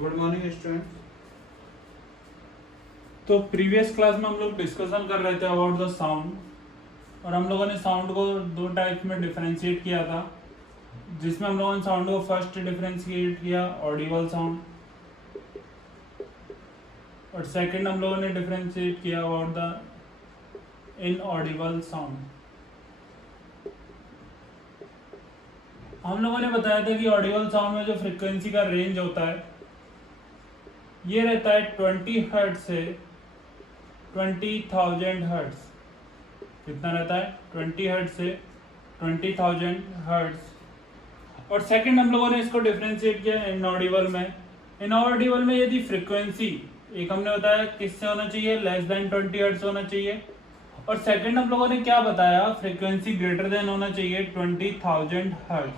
Good morning student. तो previous class में हम लोग डिस्कशन कर रहे थे अबाउट द साउंड और हम लोगों ने साउंड को दो टाइप में डिफरेंशिएट किया था, जिसमें हम लोगों ने साउंड को फर्स्ट डिफरेंशिएट किया ऑडिबल साउंड और सेकंड हम लोगों ने डिफरेंशिएट किया अबाउट द इनऑडिबल साउंड। हम लोगों ने बताया था कि ऑडिबल साउंड में जो फ्रीक्वेंसी का रेंज होता है ये रहता है 20 हर्ट्ज से 20,000 हर्ट्ज। कितना रहता है? 20 हर्ट्ज से 20,000 हर्ट्ज। और सेकंड हम लोगों ने इसको डिफरेंशिएट किया इनऑडिबल में। इनऑडिबल में यदि फ्रीक्वेंसी एक हमने बताया किससे होना चाहिए, लेस देन 20 हर्ट्ज होना चाहिए, और सेकंड हम लोगों ने क्या बताया, फ्रीक्वेंसी ग्रेटर देन होना चाहिए 20,000 हर्ट्ज।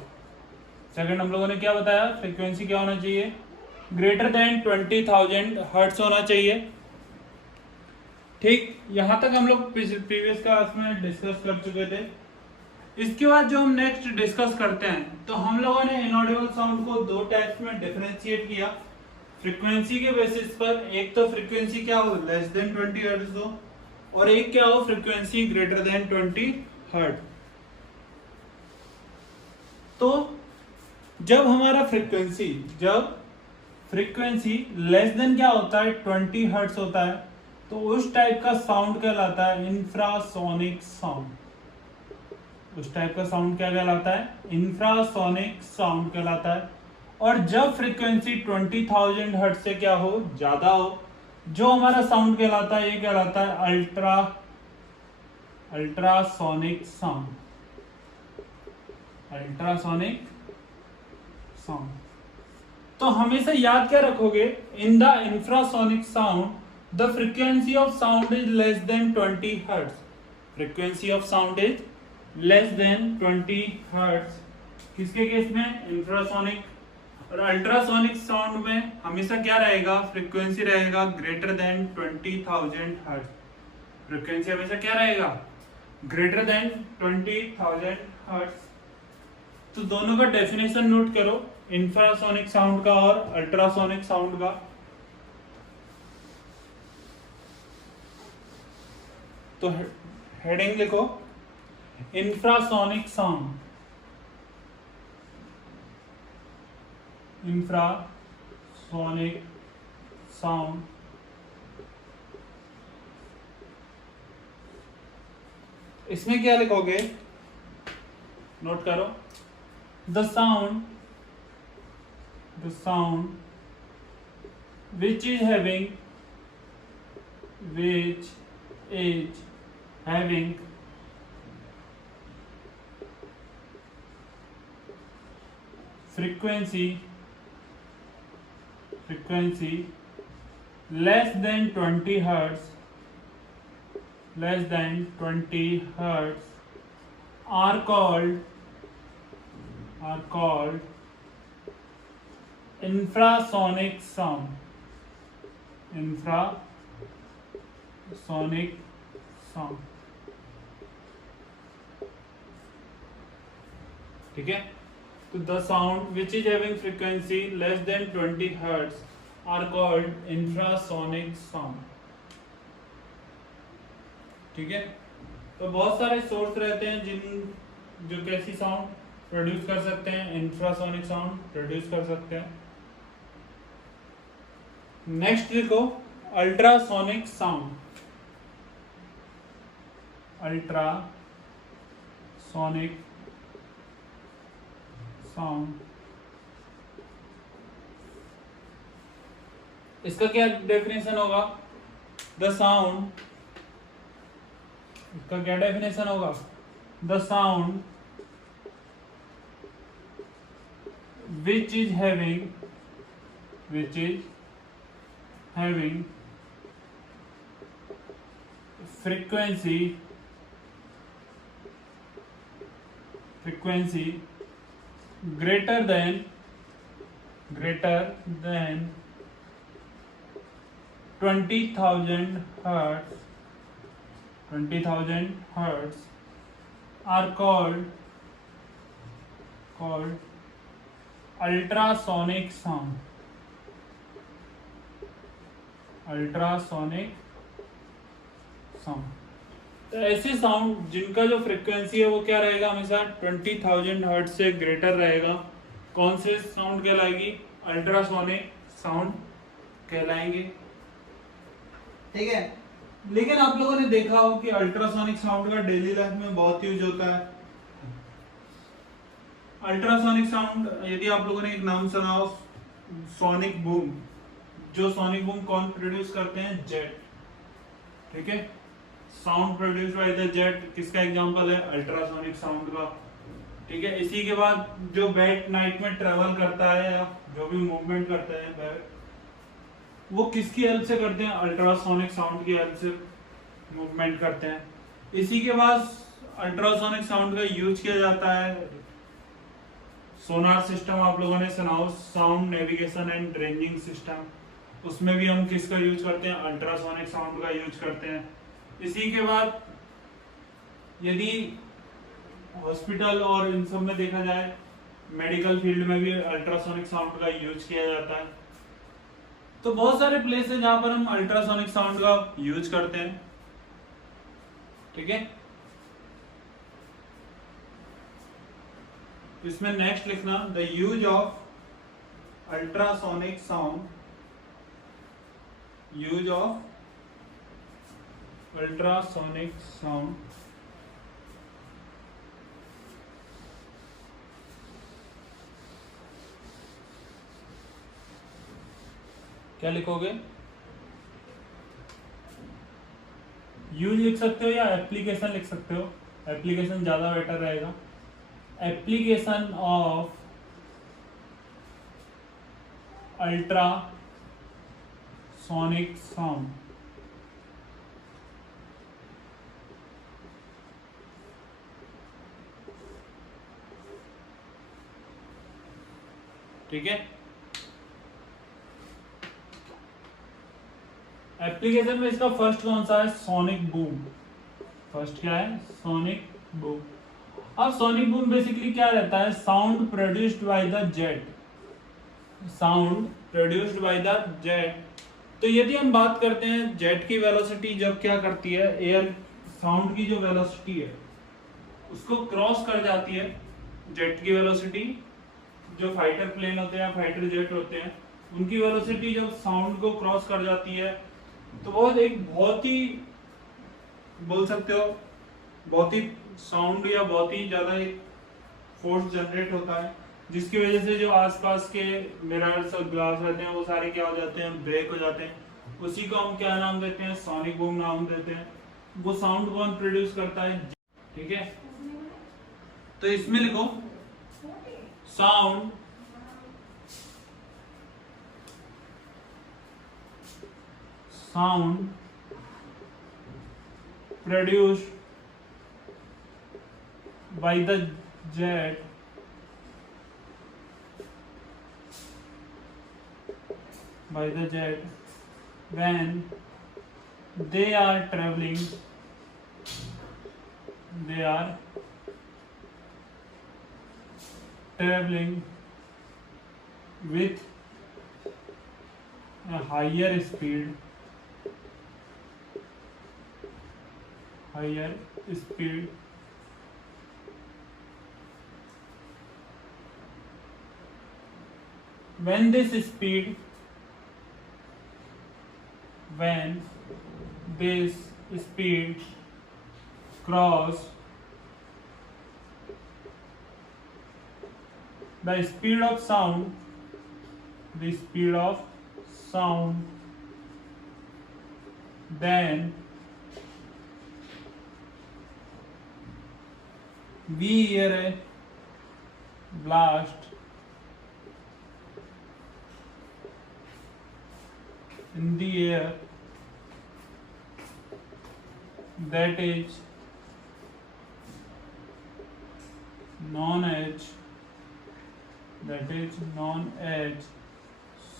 सेकंड हम लोगों ने क्या बताया, फ्रीक्वेंसी क्या होना चाहिए, ग्रेटर देन 20,000 हर्ट्ज होना चाहिए। ठीक, यहां तक हम लोग प्रीवियस क्लास में डिस्कस कर चुके थे। इसके बाद जो हम नेक्स्ट डिस्कस करते हैं, तो हम लोगों ने इनऑडिबल साउंड को दो टाइप्स में डिफरेंशिएट किया फ्रीक्वेंसी के बेसिस पर। एक तो फ्रीक्वेंसी क्या हो, लेस देन 20 हर्ट्ज हो, और एक क्या हो, फ्रीक्वेंसी ग्रेटर देन 20 हर्ट्ज। तो जब हमारा फ्रीक्वेंसी लेस देन क्या होता है, 20 हर्ट्ज होता है, तो उस टाइप का साउंड कहलाता है इंफ्रासोनिक साउंड। उस टाइप का साउंड क्या कहलाता है, इंफ्रासोनिक साउंड कहलाता है। और जब फ्रीक्वेंसी 20,000 हर्ट्ज से क्या हो, ज्यादा हो, जो हमारा साउंड कहलाता है ये कहलाता है अल्ट्रासोनिक साउंड। Ultrasonic sound. तो हमेशा याद क्या रखोगे, in the infrasonic sound the frequency of sound is less than 20 hertz. Frequency of sound is less than 20 hertz. किसके केस में, इंफ्रासोनिक। और अल्ट्रासोनिक साउंड में हमेशा क्या रहेगा, फ्रीक्वेंसी रहेगा ग्रेटर देन 20,000 हर्ट्ज। फ्रीक्वेंसी हमेशा क्या रहेगा, ग्रेटर देन 20,000 हर्ट्ज। तो दोनों का डेफिनेशन नोट करो, इंफ्रासोनिक साउंड का और अल्ट्रासोनिक साउंड का। तो हेडिंग लिखो, इंफ्रासोनिक साउंड। इंफ्रासोनिक साउंड इसमें क्या लिखोगे, नोट करो, the sound which is having frequency less than 20 hertz are called infrasonic sound। ठीक है। तो the sound which is having frequency less than 20 hertz are called infrasonic sound। ठीक है। तो बहुत सारे सोर्स रहते हैं जो कैसी साउंड प्रोड्यूस कर सकते हैं, इंफ्रासोनिक साउंड प्रोड्यूस कर सकते हैं। नेक्स्ट लिखो, अल्ट्रासोनिक साउंड। अल्ट्रासोनिक साउंड इसका क्या डेफिनेशन होगा, द साउंड, इसका क्या डेफिनेशन होगा, the sound which is having frequency greater than 20,000 hertz are called ultrasonic sound. Ultrasonic sound. तो ऐसे साउंड जिनका जो फ्रिक्वेंसी है वो क्या रहेगा, हमेशा 20,000 हर्ट्ज से ग्रेटर रहेगा, कौन से साउंड कहलाएगी, अल्ट्रासोनिक साउंड कहलाएंगे। ठीक है, लेकिन आप लोगों ने देखा हो कि अल्ट्रासोनिक साउंड का डेली लाइफ में बहुत यूज होता है। अल्ट्रासोनिक साउंड, यदि आप लोगों ने एक नाम सुना हो, सोनिक बूम। जो सोनिक बूम कौन प्रोड्यूस करते हैं, जेट। ठीक है, sound produce by the jet, किसका एग्जांपल है, अल्ट्रासोनिक साउंड का। ठीक है, इसी के बाद जो बैट नाइट में ट्रेवल करता है या जो भी मूवमेंट करता है बैट, वो किसकी हेल्प से करते हैं, अल्ट्रासोनिक साउंड की हेल्प से मूवमेंट करते हैं। इसी के बाद अल्ट्रासोनिक साउंड का यूज किया जाता है सोनार सिस्टम, आप लोगों ने सुना हो, sound navigation and ranging system, उसमें भी हम किसका यूज करते हैं, अल्ट्रासोनिक साउंड का यूज करते हैं। इसी के बाद यदि हॉस्पिटल और इन सब में देखा जाए, मेडिकल फील्ड में भी अल्ट्रासोनिक साउंड का यूज किया जाता है। तो बहुत सारे प्लेस है जहां पर हम अल्ट्रासोनिक साउंड का यूज करते हैं। ठीक है, इसमें नेक्स्ट लिखना, the use of ultrasonic sound, use of ultrasonic sound क्या लिखोगे, यूज लिख सकते हो या एप्लीकेशन लिख सकते हो, एप्लीकेशन ज्यादा बेटर रहेगा। Application of ultrasonic sound. ठीक है, एप्लीकेशन में इसका फर्स्ट कौन सा है, सोनिक बूम। फर्स्ट क्या है, सोनिक बूम। अब सोनिक बूम बेसिकली क्या रहता है, sound produced by the jet, sound produced by the jet. तो यदि हम बात करते हैं जेट की वेलोसिटी जब क्या करती है, एयर साउंड की जो वेलोसिटी है उसको क्रॉस कर जाती है, जेट की वेलोसिटी, जो फाइटर प्लेन होते हैं, फाइटर जेट होते हैं, उनकी वेलोसिटी जब साउंड को क्रॉस कर जाती है तो बहुत ही बोल सकते हो, बहुत ही साउंड या बहुत ही ज्यादा एक फोर्स जनरेट होता है, जिसकी वजह से जो आसपास के मिरर्स और ग्लास रहते हैं वो सारे क्या हो जाते हैं, ब्रेक हो जाते हैं। उसी को हम क्या नाम देते हैं, सोनिक बूम नाम देते हैं। वो साउंड कौन प्रोड्यूस करता है, ठीक है। तो इसमें लिखो sound produced by the jet when they are traveling with a higher speed when this speed cross the speed of sound, then we hear a blast in the air that is known as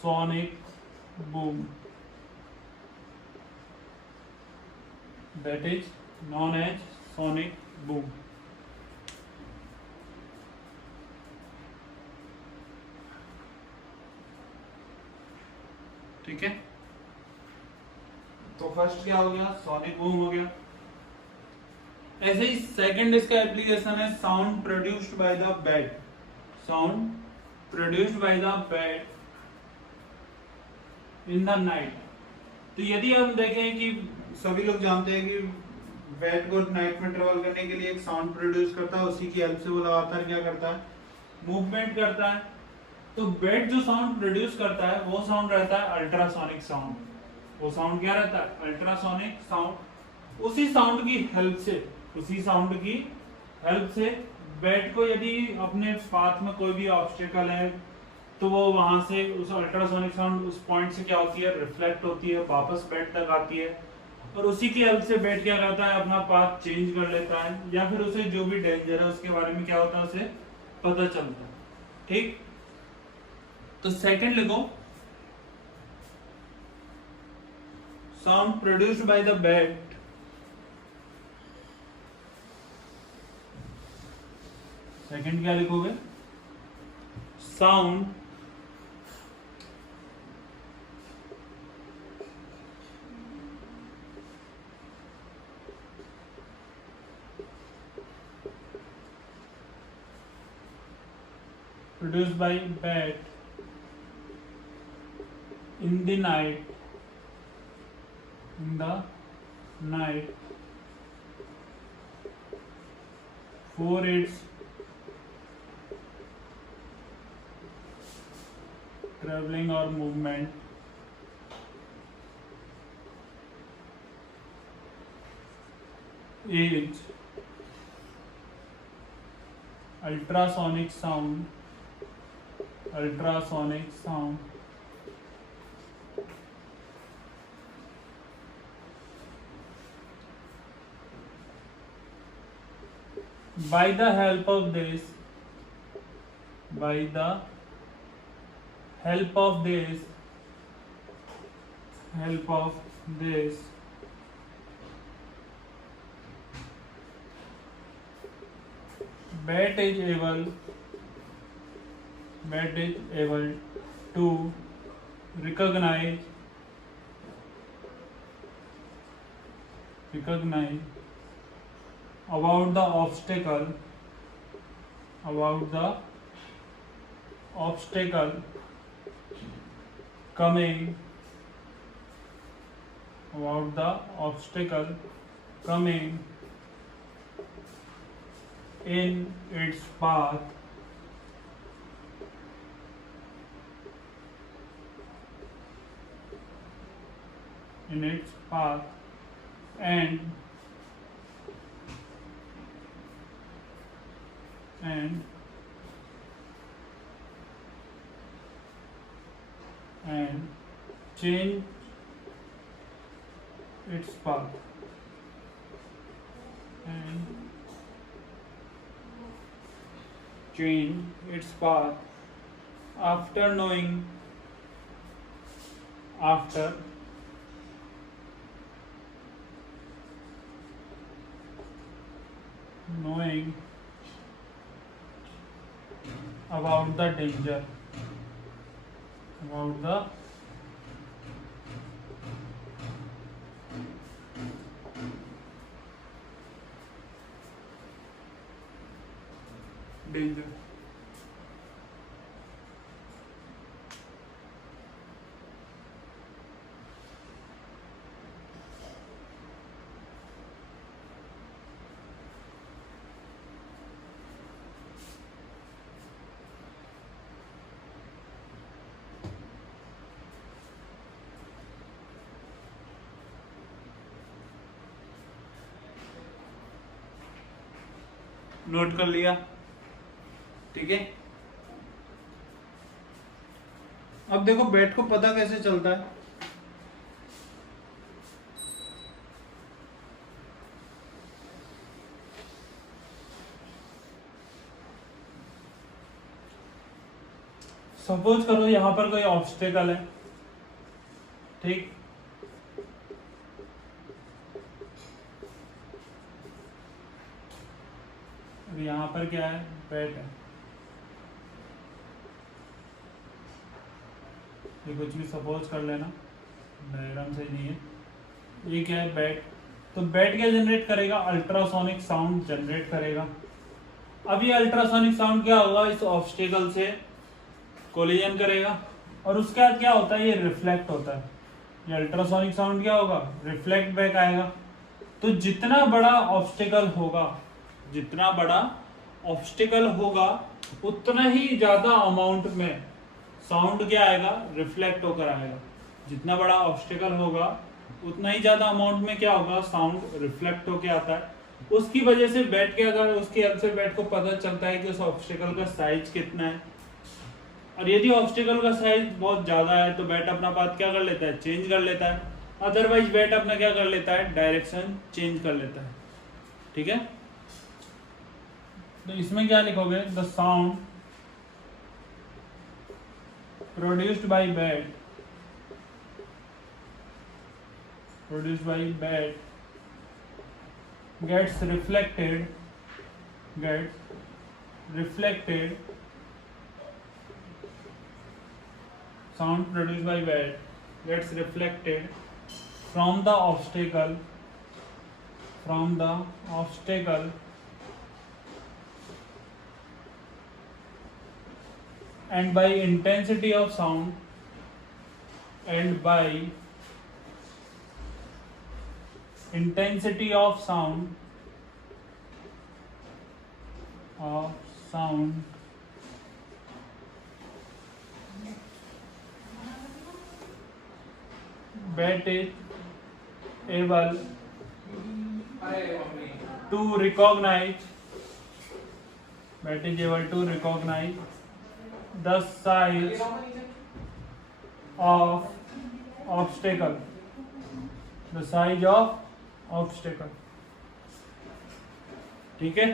sonic boom. That is known as sonic boom. ठीक है, तो first क्या हो गया, sonic boom हो गया। ऐसे ही second इसका एप्लीकेशन है sound produced by the bat. Sound produced by the bat in the night. तो यदि हम देखें कि सभी लोग जानते हैं कि बैट को नाइट में ट्रेवल करने के लिए एक साउंड प्रोड्यूस करता है, उसी की हेल्प से वो लगातार क्या करता है, मूवमेंट करता है। तो बैट जो साउंड प्रोड्यूस करता है वो साउंड रहता है अल्ट्रासोनिक साउंड। वो साउंड क्या रहता है, अल्ट्रासोनिक साउंड। उसी साउंड की हेल्प से, उसी साउंड की हेल्प से बैट को यदि अपने पाथ में कोई भी ऑब्स्टेकल है तो वो वहां से उस अल्ट्रासोनिक साउंड उस पॉइंट से क्या होती है, रिफ्लेक्ट होती है, वापस बैट तक आती है, और उसी की हेल्प से बैट क्या करता है, अपना पाथ चेंज कर लेता है, या फिर उसे जो भी डेंजर है उसके बारे में क्या होता है, उसे पता चलता है। ठीक, तो सेकंड लिखो, sound produced by the bat second क्या लिखोगे, sound produced by bat in the night, for its traveling or movement is ultrasonic sound by the help of this bat is able to recognize about the obstacle coming in its path and change its path after knowing about the danger note कर लिया, ठीक है। अब देखो bat को पता कैसे चलता है, सपोज करो यहां पर कोई ऑब्स्टेकल है, ठीक, यहां पर क्या है, बैट है, ये कुछ भी सपोज कर लेना, डायग्राम सही नहीं है, ये क्या है, बैट। तो बैट क्या जनरेट करेगा, अल्ट्रासोनिक साउंड जनरेट करेगा। अब ये अल्ट्रासोनिक साउंड क्या होगा, इस ऑब्स्टेकल से कोलिजन करेगा और उसके बाद क्या होता है, ये रिफ्लेक्ट होता है। ये अल्ट्रासोनिक साउंड क्या होगा, रिफ्लेक्ट बैक आएगा। तो जितना बड़ा ऑब्स्टेकल होगा, जितना बड़ा ऑब्स्टेकल होगा उतना ही ज्यादा अमाउंट में साउंड क्या आएगा, रिफ्लेक्ट होकर आएगा। जितना बड़ा ऑब्स्टेकल होगा उतना ही ज्यादा अमाउंट में क्या होगा, साउंड रिफ्लेक्ट होकर आता है। उसकी वजह से बैट के, अगर उसकी हेल्प से बैट को पता चलता है कि उस ऑब्स्टेकल का साइज कितना है, और यदि ऑब्स्टेकल का साइज बहुत ज्यादा है तो बैट अपना पाथ क्या कर लेता है, चेंज कर लेता है। अदरवाइज बैट अपना क्या कर लेता है, डायरेक्शन चेंज कर लेता है। ठीक है, तो इसमें क्या लिखोगे, the sound produced by bat, produced by bat gets reflected sound produced by bat gets reflected from the obstacle and by intensity of sound and by intensity of sound bat is able to recognize the size of obstacle, ठीक है।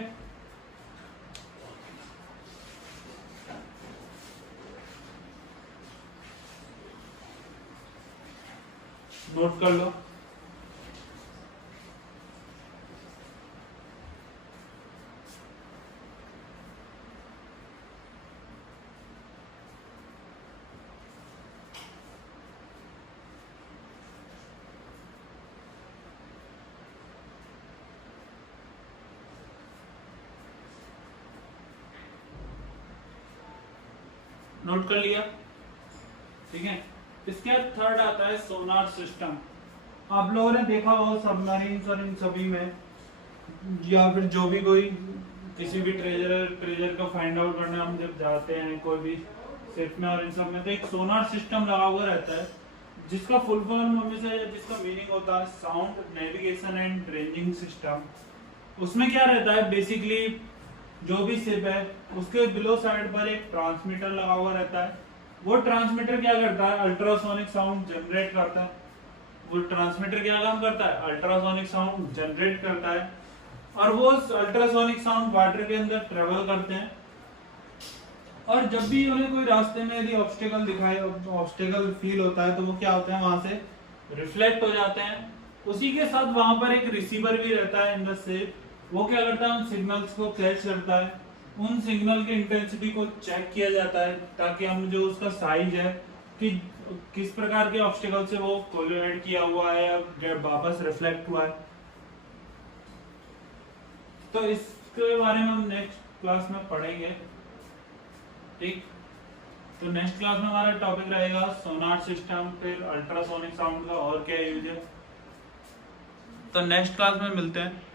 Note कर लो। Note कर लिया, ठीक है। इसके बाद third आता है सोनार सिस्टम। आप लोगों ने देखा हो सबमरीन और इन सभी में, या फिर जो भी कोई किसी भी ट्रेजर का फाइंड आउट करने हम जब जाते हैं कोई भी शिप में और इन सब में, तो एक सोनार सिस्टम लगा हुआ रहता है जिसका फुल फॉर्म में से जिसका मीनिंग होता है sound navigation and ranging system. उसमें क्या रहता है, बेसिकली जो भी शिप है उसके बिलो साइड पर एक ट्रांसमीटर लगा हुआ रहता है। वो ट्रांसमीटर क्या करता है, अल्ट्रासोनिक साउंड जनरेट करता है। वो ट्रांसमीटर क्या काम करता है, अल्ट्रासोनिक साउंड जनरेट करता है, और वो अल्ट्रासोनिक साउंड वाटर के अंदर ट्रेवल करते हैं। और जब भी उन्हें कोई रास्ते में यदि ऑब्स्टेकल दिखाए, ऑब्स्टेकल फील होता है, तो वो क्या होता है, वहां से रिफ्लेक्ट हो जाते हैं। उसी के साथ वहां पर एक रिसीवर भी रहता है इन द शिप। वो क्या करता है, उन सिग्नल्स को कैच करता है, उन सिग्नल की इंटेंसिटी को चेक किया जाता है ताकि हम जो उसका साइज है कि किस प्रकार के ऑब्स्टेकल से वो कोलिडेट किया हुआ है या वापस रिफ्लेक्ट हुआ है। तो इसके बारे में हम नेक्स्ट क्लास में पढ़ेंगे, ठीक। तो नेक्स्ट क्लास में हमारा टॉपिक रहेगा सोनार सिस्टम, फिर अल्ट्रासोनिक साउंड का और क्या यूज है। तो नेक्स्ट क्लास में मिलते हैं।